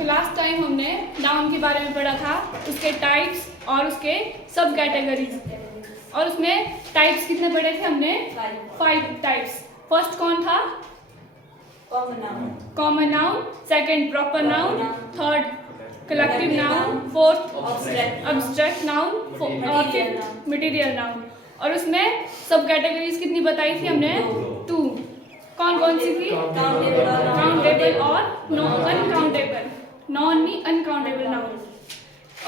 तो last time हमने noun के बारे में पढ़ा था, उसके टाइप्स और उसके सब कैटेगरीज, और उसमें टाइप्स कितने पढ़े थे हमने? 5 टाइप्स। फर्स्ट कौन था? Common noun, second proper noun, third collective noun, fourth abstract noun और फिफ्थ मटेरियल नाउन। और उसमें सब कैटेगरीज कितनी बताई थी हमने? 2। कौन कौन सी थी? काउंटेबल और अनकाउंटेबल। नॉन नहीं, अनकाउंटेबल नाउन।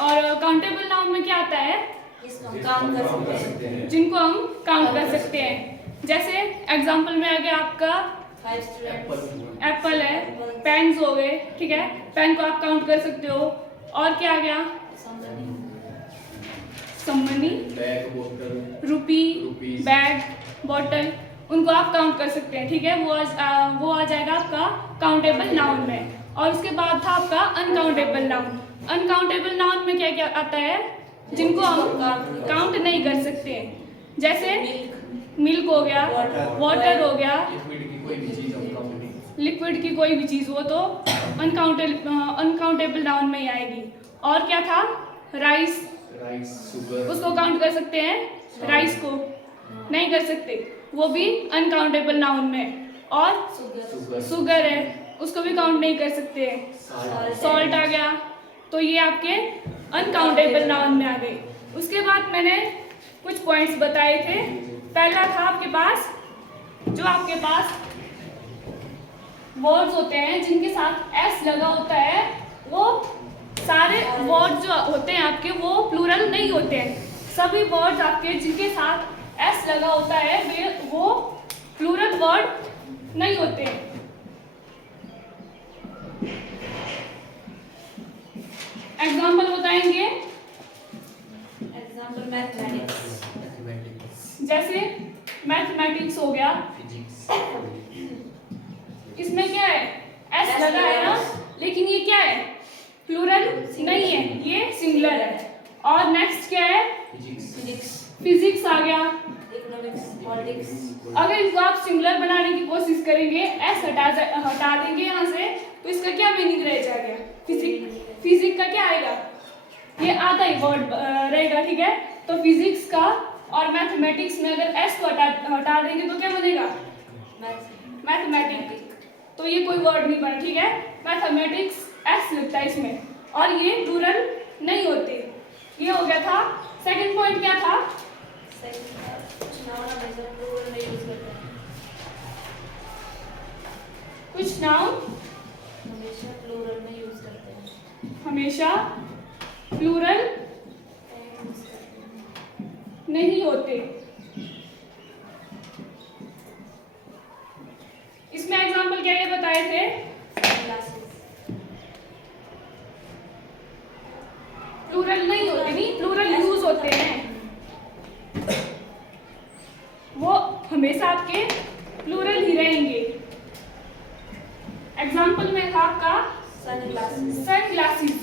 और काउंटेबल नाउन में क्या आता है? जिनको हम काउंट कर सकते हैं। जैसे एग्जांपल में आ गया आपका एप्पल है, पेन्स हो गए, ठीक है, पेन को आप काउंट कर सकते हो। और क्या आ गया? समनी, रुपी, बैग, बॉटल, उनको आप काउंट कर सकते हैं, ठीक है। वो आ जाएगा आपका काउंटेबल नाउन में। और उसके बाद था आपका अनकाउंटेबल नाउन। अनकाउंटेबल नाउन में क्या क्या आता है? जिनको हम काउंट नहीं कर सकते, जैसे मिल्क हो गया, वाटर हो गया, लिक्विड की कोई भी चीज़, वो तो अनकाउंटेबल नाउन में ही आएगी। और क्या था? राइस, उसको काउंट कर सकते हैं? राइस को नहीं कर सकते, वो भी अनकाउंटेबल नाउन में। और शुगर है, उसको भी काउंट नहीं कर सकते हैं। सॉल्ट आ गया, तो ये आपके अनकाउंटेबल नाउन में आ गए। उसके बाद मैंने कुछ पॉइंट्स बताए थे। पहला था आपके पास, जो आपके पास वर्ड्स होते हैं जिनके साथ एस लगा होता है, वो सारे वर्ड जो होते हैं आपके वो प्लूरल नहीं होते हैं। सभी वर्ड्स आपके जिनके साथ एस लगा होता है वो प्लूरल वर्ड नहीं होते हैं। एग्जाम्पल बताएंगे। एग्जाम्पल मैथमेटिक्स, जैसे मैथमेटिक्स हो गया, इसमें क्या है? एस लगा है ना, लेकिन ये क्या है? प्लूरल नहीं है, ये सिंगुलर है। और नेक्स्ट क्या है? फिजिक्स आ गया। Economics, politics. अगर इसको आप सिंगुलर बनाने की कोशिश करेंगे, एस हटा देंगे यहाँ से, तो इसका क्या मीनिंग रह जाएगा? फिजिक्स का क्या आएगा? ये आधा ही वर्ड रहेगा, ठीक है। तो फिजिक्स का और मैथमेटिक्स में अगर एस को हटा देंगे तो क्या बनेगा? मैथमेटिक्स। तो ये कोई वर्ड नहीं बना, ठीक है। मैथमेटिक्स एस लगता है इसमें, और ये प्लूरल नहीं होते। ये हो गया था। सेकंड पॉइंट क्या था? कुछ नाउन हमेशा प्लूरल में यूज करते हैं। हमेशा प्लूरल नहीं होते। इसमें एग्जांपल क्या क्या बताए थे? प्लूरल नहीं होते, नहीं प्लूरल यूज होते हैं, वो हमेशा आपके प्लूरल ही रहेंगे। एग्जांपल में था आपका सनग्लासेस।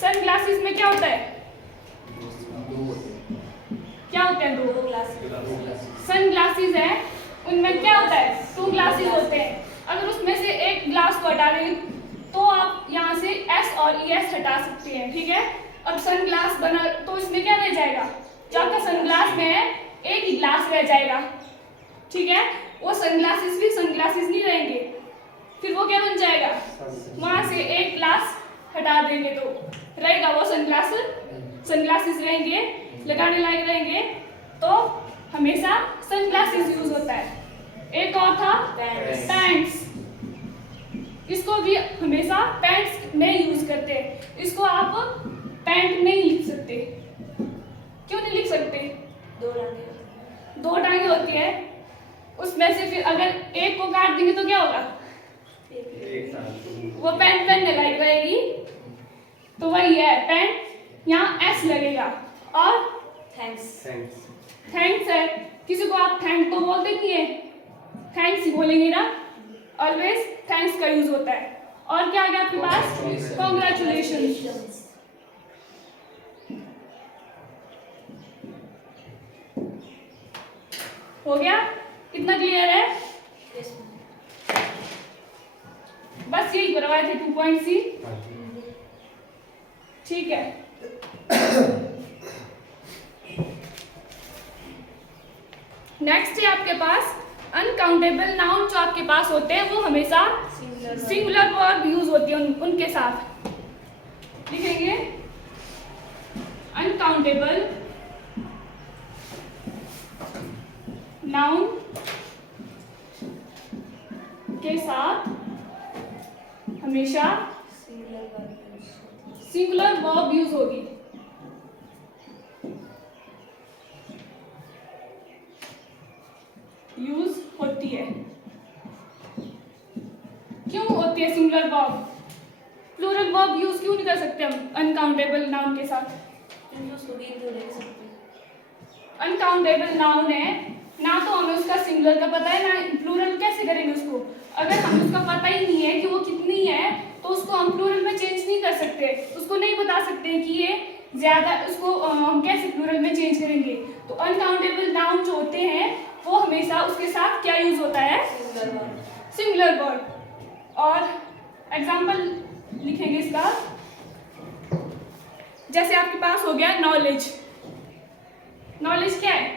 सनग्लासेस में क्या होता है? क्या होते हैं? 2 ग्लासेस। सनग्लासेस है, उनमें क्या होता है? 2 ग्लासेस होते हैं। अगर उसमें से एक ग्लास को हटा देंगे तो आप यहाँ से एस और ई एस हटा सकते हैं, ठीक है। अब सनग्लास बना तो इसमें क्या रह जाएगा? जो आपका सनग्लास में है एक ही ग्लास रह जाएगा, ठीक है। वो सनग्लासेस भी सनग्लासेस नहीं रहेंगे, फिर वो क्या बन जाएगा? वहां से एक ग्लास हटा देंगे तो रहेगा वो सनग्लासेस रहेंगे, लगाने लायक रहेंगे, तो हमेशा सनग्लासेस यूज होता है। एक और था पैंट्स, इसको भी हमेशा पैंट्स में यूज करते हैं। इसको आप पैंट नहीं लिख सकते। क्यों नहीं लिख सकते? 2 टांगे होती है, उसमें से फिर अगर एक को काट देंगे तो क्या होगा? वो पैंट पहनने लायक रहेगी, तो वही है पैंट, यहाँ एस लगेगा। और थैंक्स है, किसी को आप थैंक तो बोलते नहीं है, थैंक्स ही बोलेंगे ना, ऑलवेज थैंक्स का यूज होता है। और क्या आ गया आपके पास? कॉन्ग्रेचुलेशंस। हो गया? कितना क्लियर है? बस यही करवाए थे 2.c। ठीक है। नेक्स्ट है आपके पास अनकाउंटेबल नाउन जो आपके पास होते हैं वो हमेशा सिंगुलर वर्ब यूज होती है उनके साथ। लिखेंगे अनकाउंटेबल नाउन के साथ हमेशा सिंगुलर वर्ब यूज होगी। यूज होती है। क्यों होती है singular verb? Plural verb use क्यों नहीं कर सकते हम अनकाउंटेबल नाउन के साथ? अनकाउंटेबल नाउन है ना, तो हमें उसका सिंगुलर का पता है ना, प्लूरल कैसे करेंगे उसको? अगर हमें उसका पता ही नहीं है कि वो कितनी है तो उसको हम प्लूरल में चेंज नहीं कर सकते, उसको नहीं बता सकते कि ये ज्यादा, उसको हम कैसे प्लूरल में चेंज करेंगे? तो अनकाउंटेबल नाउन जो होते हैं वो हमेशा उसके साथ क्या यूज होता है? Singular verb. और एग्जाम्पल लिखेंगे इसका, जैसे आपके पास हो गया नॉलेज। नॉलेज क्या है?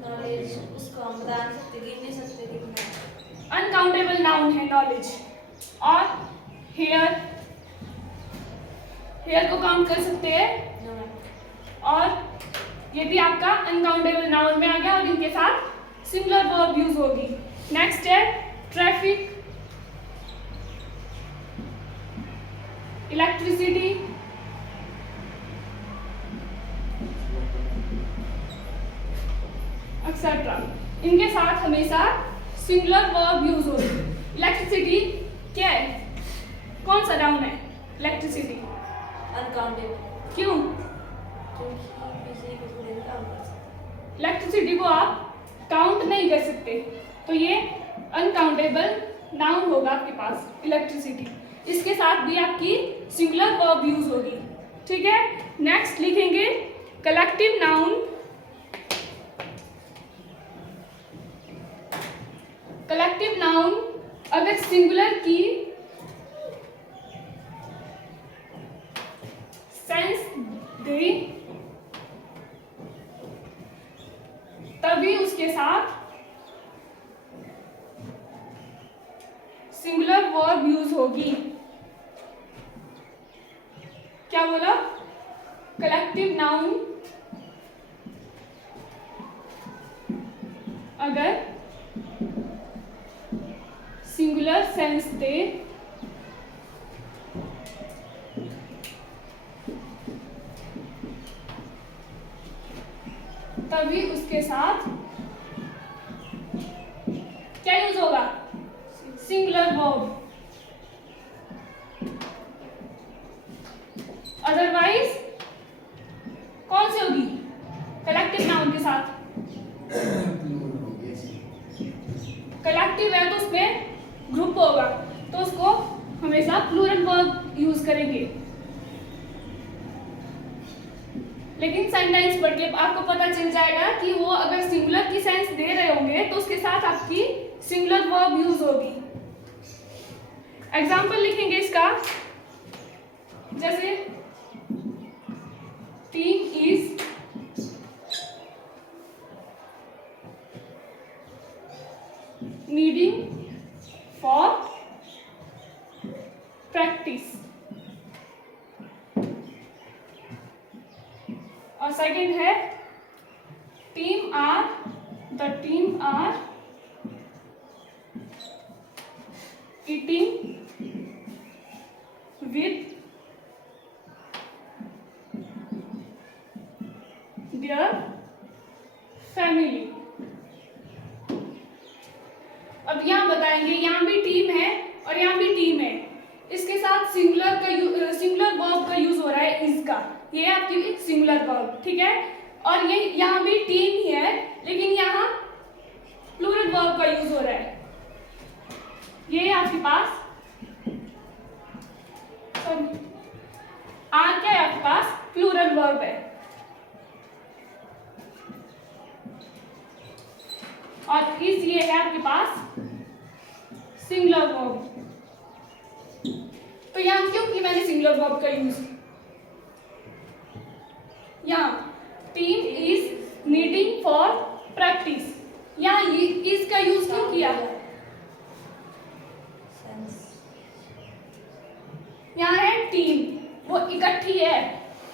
नॉलेज उसको हम बता नहीं सकते, गिन नहीं सकते, लिखना अनकाउंटेबल नाउन है नॉलेज। और हेयर, हेयर को काउंट कर सकते हैं, और ये भी आपका अनकाउंटेबल नाउन में आ गया और इनके साथ सिंगुलर वर्ब यूज होगी। नेक्स्ट है ट्रैफिक, इलेक्ट्रिसिटी, एक्सेट्रा, इनके साथ हमेशा सिंगुलर वर्ब यूज होगी। इलेक्ट्रिसिटी क्या है? कौन सा नाउन है इलेक्ट्रिसिटी? अनकाउंटेबल। क्यों? इलेक्ट्रिसिटी को आप काउंट नहीं कर सकते, तो ये अनकाउंटेबल नाउन होगा आपके पास इलेक्ट्रिसिटी। इसके साथ भी आपकी सिंगुलर वर्ब यूज होगी। ठीक है। नेक्स्ट लिखेंगे कलेक्टिव नाउन। कलेक्टिव नाउन अगर सिंगुलर की सेंस दे तभी उसके साथ सिंगुलर वर्ब यूज होगी। क्या बोला? कलेक्टिव नाउन अगर सिंगुलर सेंस दे तभी उसके साथ क्या यूज होगा? Singular verb. अदरवाइज कौन सी होगी कलेक्टिव नाउन के साथ? कलेक्टिव है तो उसमें ग्रुप होगा, तो उसको हमेशा प्लूरल वर्ब यूज करेंगे। लेकिन सेंटेंस पढ़ के आपको पता चल जाएगा कि वो अगर सिंगुलर की सेंस दे रहे होंगे तो उसके साथ आपकी सिंगुलर वर्ब यूज होगी। एग्जाम्पल लिखेंगे इसका, जैसे team is needing for practice. और सेकंड है the team are eating with their family. अब यहाँ बताएंगे, यहाँ भी टीम है और यहाँ भी टीम है, इसके साथ सिंगुलर वर्ब का यूज हो रहा है इज का, ये है आपकी सिंगुलर वर्ब। ठीक है। और ये यहाँ भी टीम ही है लेकिन यहाँ प्लूरल वर्ब का यूज हो रहा है। ये है आपके पास आर क्या है आपके पास? प्लूरल वर्ब है। और इस ये है आपके पास सिंगुलर वर्ब। तो यहाँ क्यों की मैंने सिंगुलर वर्ब का यूज? यहाँ team is meeting for practice, यहाँ इज का यूज क्यों किया? यहाँ है टीम, वो इकट्ठी है,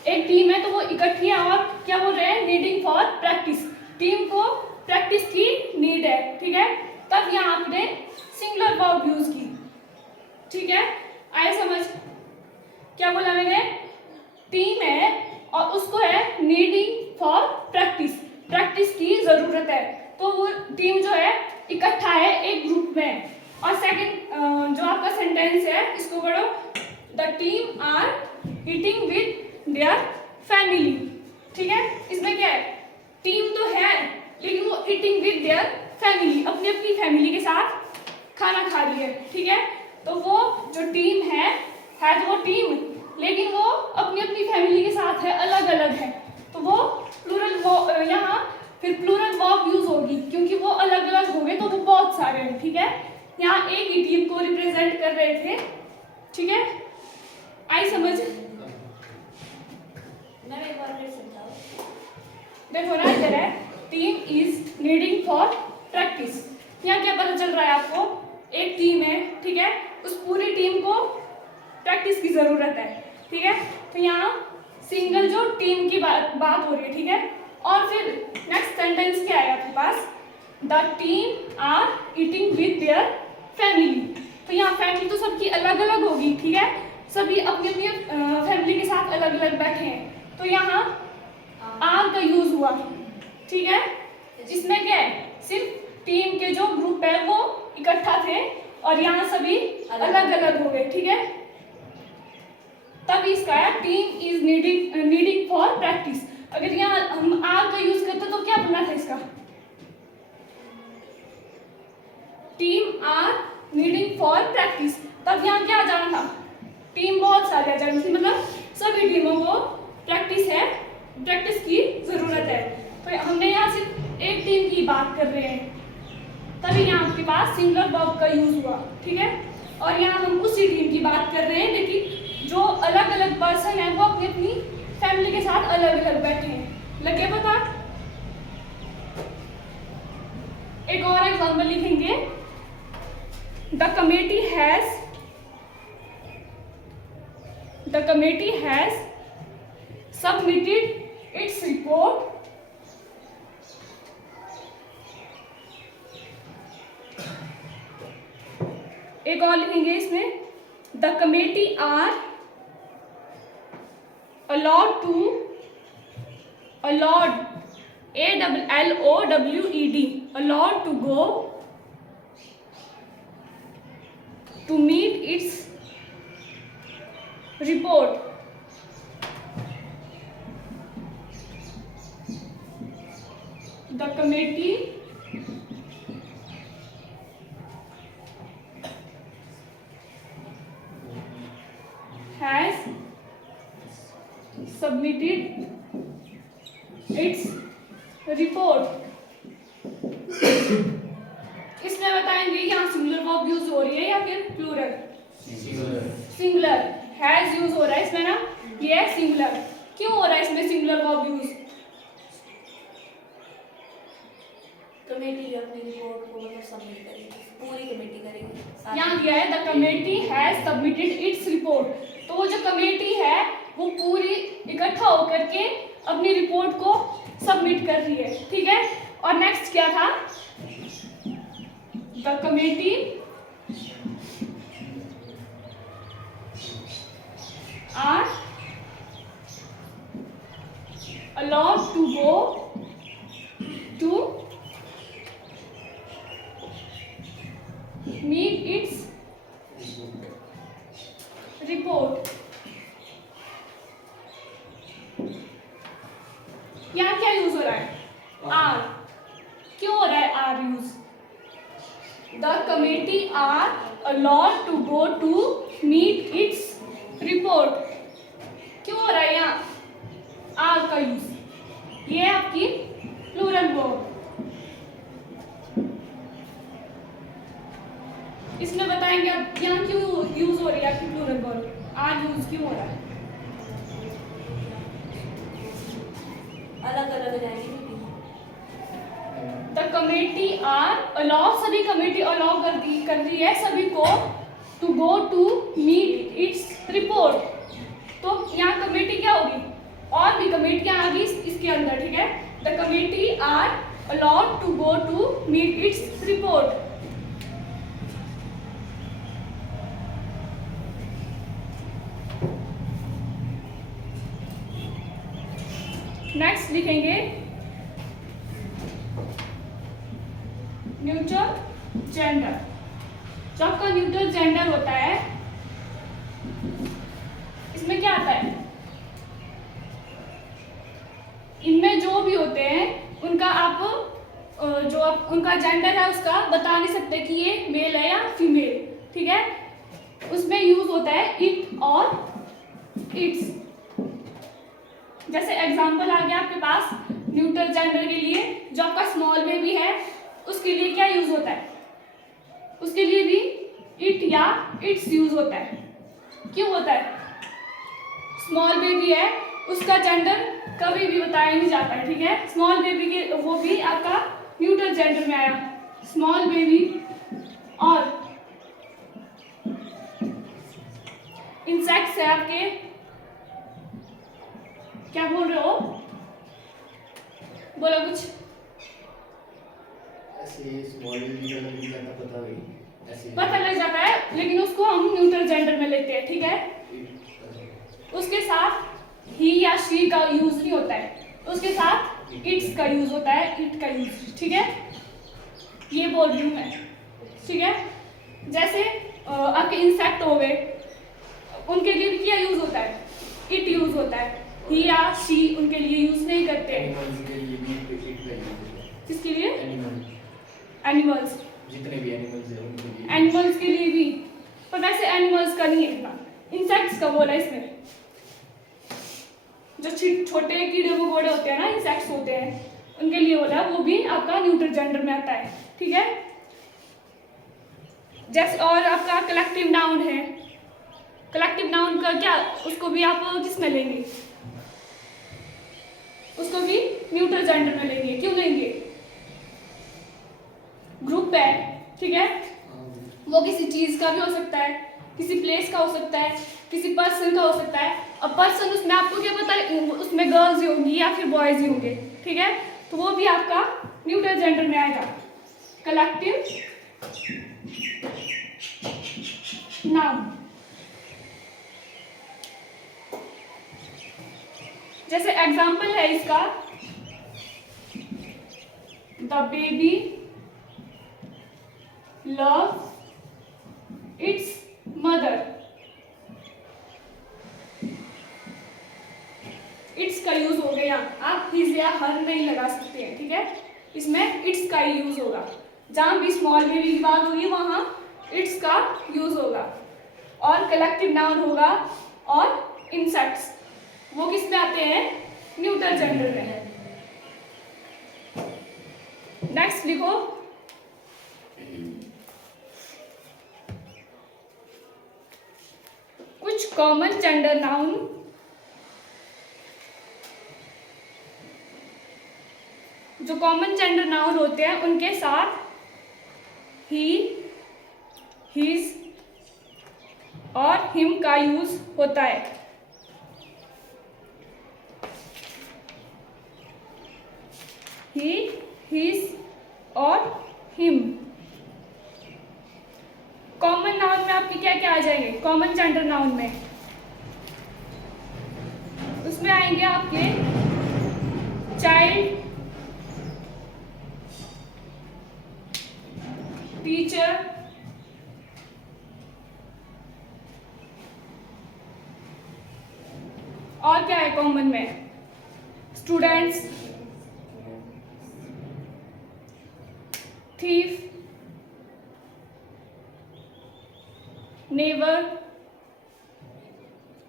एक टीम है तो वो इकट्ठी है और क्या बोल रहे हैं? नीडिंग फॉर प्रैक्टिस, टीम को प्रैक्टिस की नीड है, ठीक है। तब यहाँ आपने सिंगुलर वर्ब यूज की, ठीक है। आए समझ? क्या बोला मैंने? टीम है और उसको है नीडिंग फॉर प्रैक्टिस, प्रैक्टिस की जरूरत है, तो वो टीम जो है इकट्ठा है एक ग्रुप में। और सेकंड जो आपका सेंटेंस है इसको पढ़ो, the team are eating with their family, ठीक है। इसमें क्या है? टीम तो है लेकिन वो ईटिंग विद देयर फैमिली, अपनी अपनी फैमिली के साथ खाना खा रही है, ठीक है। तो वो जो टीम है तो वो टीम, लेकिन वो अपनी अपनी फैमिली के साथ है, अलग अलग है, तो वो प्लूरल, यहाँ फिर प्लूरल वर्ब यूज होगी क्योंकि वो अलग अलग हो गए तो वो बहुत सारे हैं, ठीक है। यहाँ एक ही टीम को रिप्रेजेंट कर रहे थे, ठीक है। आई समझ? मैं एक बार पढ़ सकता हूँ? देखो ना, इधर है team is needing for practice, यहाँ क्या पता चल रहा है आपको? एक टीम है, ठीक है, उस पूरी टीम को प्रैक्टिस की जरूरत है, ठीक है। तो यहाँ सिंगल जो टीम की बात हो रही है, ठीक है। और फिर नेक्स्ट सेंटेंस क्या है आपके पास? The team are eating with their family, तो यहाँ फैमिली तो सबकी अलग अलग होगी, ठीक है, सभी अपनी अपनी फैमिली के साथ अलग अलग बैठे हैं, तो यहाँ आर का यूज हुआ, ठीक है। इसमें क्या है? सिर्फ टीम के जो ग्रुप है वो इकट्ठा थे और यहाँ सभी अलग अलग हो गए, ठीक है। तब इसका है team is needing for practice. अगर यहाँ हम आर का यूज करते तो क्या बनना था इसका? Team are needing for practice, तब यहाँ क्या आ जाना था? टीम बहुत सारे आ जानी थी, मतलब सभी टीमों को प्रैक्टिस की जरूरत है। तो हमने यहाँ सिर्फ एक टीम की बात कर रहे हैं, तभी यहाँ आपके पास सिंगुलर वर्ब का यूज हुआ, ठीक है। और यहाँ हम उसी टीम की बात कर रहे हैं, लेकिन जो अलग अलग पर्सन है वो अपनी अपनी फैमिली के साथ अलग अलग बैठे हैं। लगे पता? एक और एग्जाम्पल लिखेंगे, the committee has submitted its report एक और लिखेंगे इसमें, the committee are allowed ALLOWED allowed to go to meet its report. The committee has submitted its report. इसमें बताएंगे यहाँ सिंगुलर वर्ब यूज हो रही है या फिर प्लूरल? सिंगुलर हैज यूज हो रहा है इसमें ना, ये है सिंगुलर। क्यों हो रहा है इसमें सिंगुलर वर्ब यूज? कमेटी अपनी रिपोर्ट को मतलब सबमिट करेगी, पूरी कमेटी करेगी। यहाँ दिया है the committee has submitted its report, तो वो जो कमेटी है वो पूरी इकट्ठा होकर के अपनी रिपोर्ट को सबमिट कर रही है, ठीक है। और नेक्स्ट क्या था? The committee are allowed to go to meet its report. यहाँ क्या यूज हो रहा है? आर। क्यों हो रहा है are use? The committee are allowed to go to meet its report. क्यों हो रहा है यहाँ आर का यूज? ये है आपकी प्लूरल वर्ब। इसमें बताएंगे अब यहाँ क्यों यूज हो रही है आपकी प्लूरल वर्ब, आर यूज क्यों हो रहा है? अलग अलग हो जाएंगे meeting. The committee are allow, सभी कमेटी अलाउ कर रही है सभी को to go to meet its report. तो यहाँ कमेटी क्या होगी, और भी कमेटियाँ आ गई इसके अंदर, ठीक है। The committee are allowed to go to meet its report. Next लिखेंगे न्यूट्रल जेंडर। जो आपका न्यूट्रल जेंडर होता है, इसमें क्या आता है, इनमें जो भी होते हैं उनका आप जो आप उनका जेंडर है उसका बता नहीं सकते कि ये मेल है या फीमेल, ठीक है। उसमें यूज होता है इट और इट्स। जैसे एग्जांपल आ गया आपके पास न्यूट्रल जेंडर के लिए, जो आपका स्मॉल बेबी है उसके लिए क्या यूज होता है, उसके लिए भी इट या इट्स यूज होता है। क्यों होता है, स्मॉल बेबी है उसका जेंडर कभी भी बताया नहीं जाता है, ठीक है। स्मॉल बेबी के वो भी आपका न्यूट्रल जेंडर में आया, स्मॉल बेबी। और इंसेक्ट्स है आपके, क्या बोल रहे हो, बोलो कुछ। पता लग जाता है, लेकिन उसको हम न्यूट्रल जेंडर में लेते हैं, ठीक है। उसके साथ ही या शी का यूज नहीं होता है, उसके साथ इट्स का यूज होता है, इट का यूज, ठीक है। ये बोल रही हूँ मैं, ठीक है। जैसे आपके इंसेक्ट हो गए, उनके लिए भी क्या यूज होता है, इट यूज होता है। ही या शी उनके लिए यूज नहीं करते। किसके लिए, एनिमल्स, जितने भी एनिमल्स हैं उनके लिए, एनिमल्स के लिए भी, पर वैसे एनिमल्स का नहीं है इतना, इंसेक्ट्स का बोला इसमें। जो छोटे कीड़े मकोड़े होते हैं ना, इंसेक्ट्स होते हैं, उनके लिए बोला, वो भी आपका न्यूट्रल जेंडर में आता है, ठीक है। जैसे और आपका कलेक्टिव नाउन है, कलेक्टिव नाउन का क्या, उसको भी आप किस में लेंगे, उसको भी न्यूट्रल जेंडर में लेंगे। क्यों लेंगे, ग्रुप है, ठीक है, वो किसी चीज का भी हो सकता है, किसी प्लेस का हो सकता है, किसी पर्सन का हो सकता है। अब पर्सन उसमें आपको क्या पता है, उसमें गर्ल्स ही होंगी या फिर बॉयज ही होंगे, ठीक है, तो वो भी आपका न्यूट्रल जेंडर में आएगा, कलेक्टिव नाउन। जैसे एग्जाम्पल है इसका, the baby love it's mother. It's का यूज हो गया, आप हिज या हर नहीं लगा सकते हैं, ठीक है, इसमें इट्स का ही यूज होगा। जहां भी स्मॉल बेबी की बात होगी वहां इट्स का यूज होगा। और कलेक्टिव नाउन होगा, और इंसेक्ट्स वो किस में आते हैं, न्यूट्रल जेंडर में है। नेक्स्ट लिखो, कुछ कॉमन जेंडर नाउन। जो कॉमन जेंडर नाउन होते हैं उनके साथ ही, हिज और हिम का यूज होता है। ही, हिज और हिम। कॉमन नाउन में आपके क्या क्या आ जाएंगे, कॉमन जेंडर नाउन में उसमें आएंगे आपके चाइल्ड, टीचर, और क्या है कॉमन में, स्टूडेंट्स, थीफ, नेबर।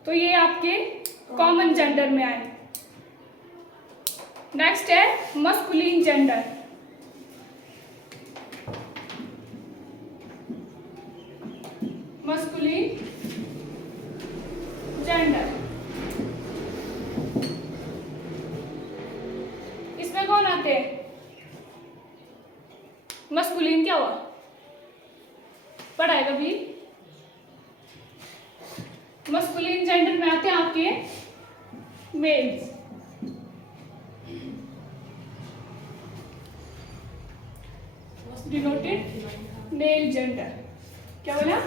तो ये आपके कॉमन जेंडर में आए। नेक्स्ट है मस्कुलिन जेंडर। मस्कुलिन जेंडर पढ़ा है कभी? मस्कुलिन जेंडर में आते हैं आपके मेल्स। Denoted male gender. क्या बोला?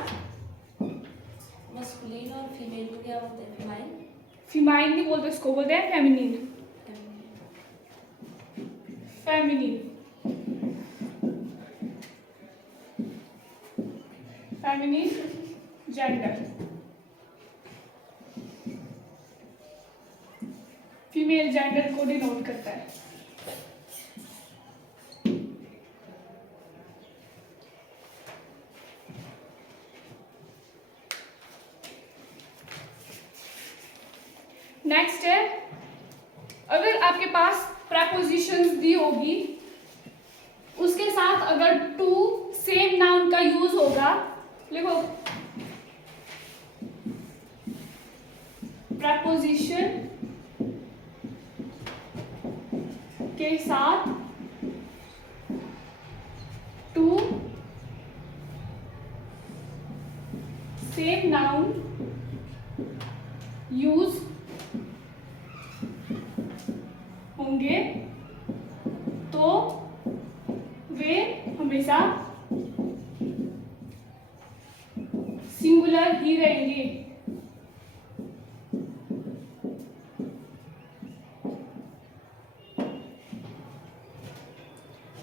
मस्कुलिन और फीमेल को क्या बोलते हैं? फिमाइन। फीमाइन नहीं बोलते, उसको बोलते हैं feminine. Feminine, feminine gender. Female gender को डिनोट करता है। नेक्स्ट है, अगर आपके पास प्रपोजिशंस दी होगी, उसके साथ अगर टू सेम नाउन का यूज होगा, लिखो प्रपोजिशन के साथ टू सेम नाउन यूज होंगे तो वे हमेशा सिंगुलर ही रहेंगे।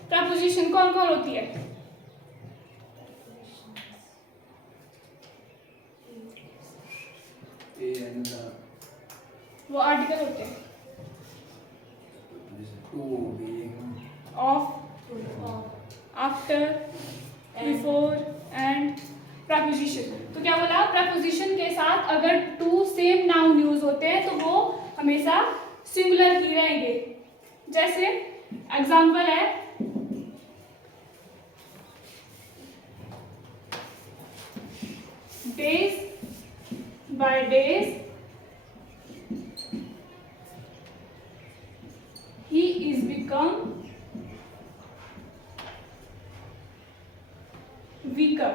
प्रपोजिशन कौन कौन होती है? वो आर्टिकल होते हैं of, after, before and preposition. तो क्या बोला? प्रपोजिशन के साथ अगर टू सेम नाउन यूज होते हैं तो वो हमेशा सिंगुलर ही रहेंगे। जैसे एग्जांपल है, days by days he is become weaker।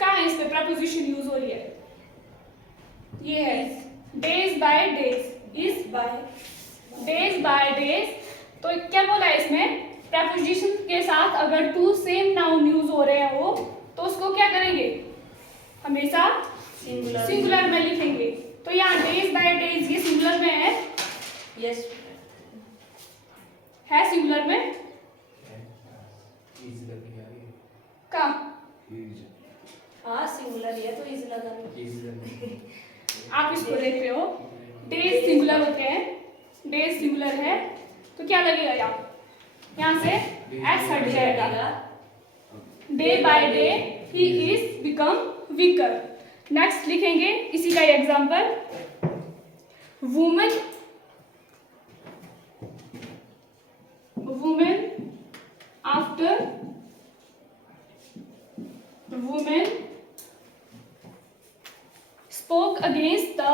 कहाँ है इस पे प्रपोजिशन यूज हो रही है? ये है days by days, is by days by days. तो क्या बोला है इसमें? प्रपोजिशन के साथ अगर टू सेम नाउन यूज हो रहे हैं वो, तो उसको क्या करेंगे? हमेशा सिंगुलर में लिखेंगे। तो यहाँ डेज बाय डेज ये सिंगुलर में है? यस, है सिंगुलर में? का हाँ सिंगुलर है तो इजी लगा। आप इसको देख रहे हो, डेज सिंगुलर होते हैं, डेज सिंगुलर है तो क्या लगेगा? यहाँ से एस हट जाएगा। Day by day he is become weaker. Next लिखेंगे इसी का example, women, women after, women spoke against the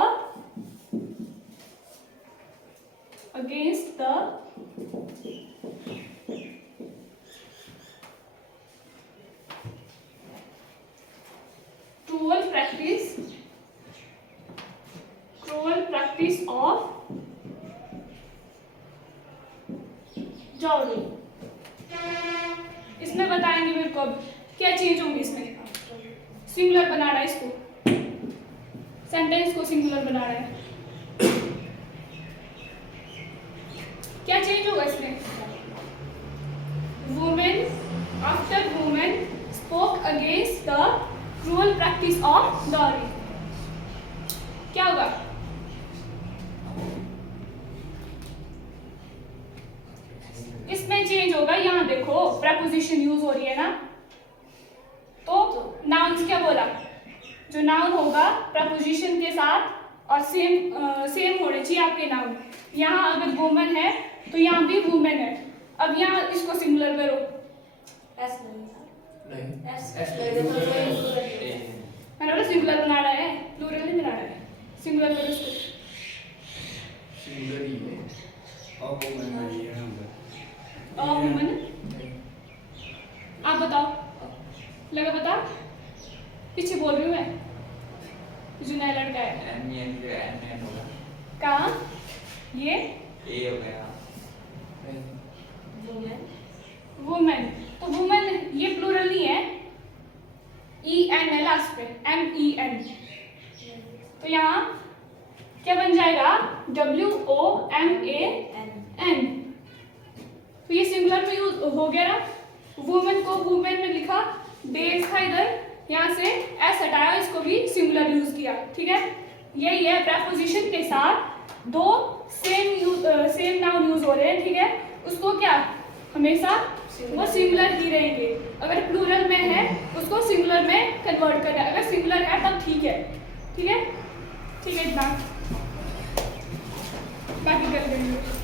cruel practice of dowry। इसमें बताएंगे मेरे को अब क्या चेंज होंगे इसमें। सिंगुलर बना रहा है इसको, सेंटेंस को सिंगुलर बना रहा है। क्या चेंज होगा इसमें? Women after women spoke against the cruel practice of dowry. क्या होगा? इसमें चेंज होगा। यहाँ देखो प्रपोजिशन यूज हो रही है ना, तो नाउन्स क्या बोला? जो नाउन होगा प्रपोजिशन के साथ और सेम होने चाहिए आपके नाउन। यहाँ अगर वुमेन है तो यहाँ भी वुमेन है। अब यहाँ इसको सिंगुलर करो। एस नहीं, एस मैंने बोला सिंगुलर बना रहा है, प्लूरल नहीं बना रहा है। सिंगुलर करो इसको। सिंगुलर ही है। और वो मैंने ये नंबर वुमन। आप बताओ, लगा बता, पीछे बोल रही हूँ मैं, जो नया लड़का है। एन होगा। कहाँ ये ए हो गया। वुमेन। वुमेन, तो वुमेन ये प्लूरल नहीं है, ई एन है लास्ट पे, MEN। तो यहाँ क्या बन जाएगा, WOMAN। तो ये सिंगुलर में यूज हो गया ना। वुमेन को वुमेन में लिखा, डेज था इधर, यहाँ से एस हटाया, इसको भी सिंगुलर यूज किया, ठीक है। यही है, प्रेपोजिशन के साथ दो सेम नाउन यूज हो रहे हैं, ठीक है, उसको क्या हमेशा वो सिंगुलर ही रहेंगे। अगर प्लूरल में है उसको सिंगुलर में कन्वर्ट करना है, अगर सिंगुलर है तब ठीक है, ठीक है, ठीक है, इतना बाकी कर देंगे।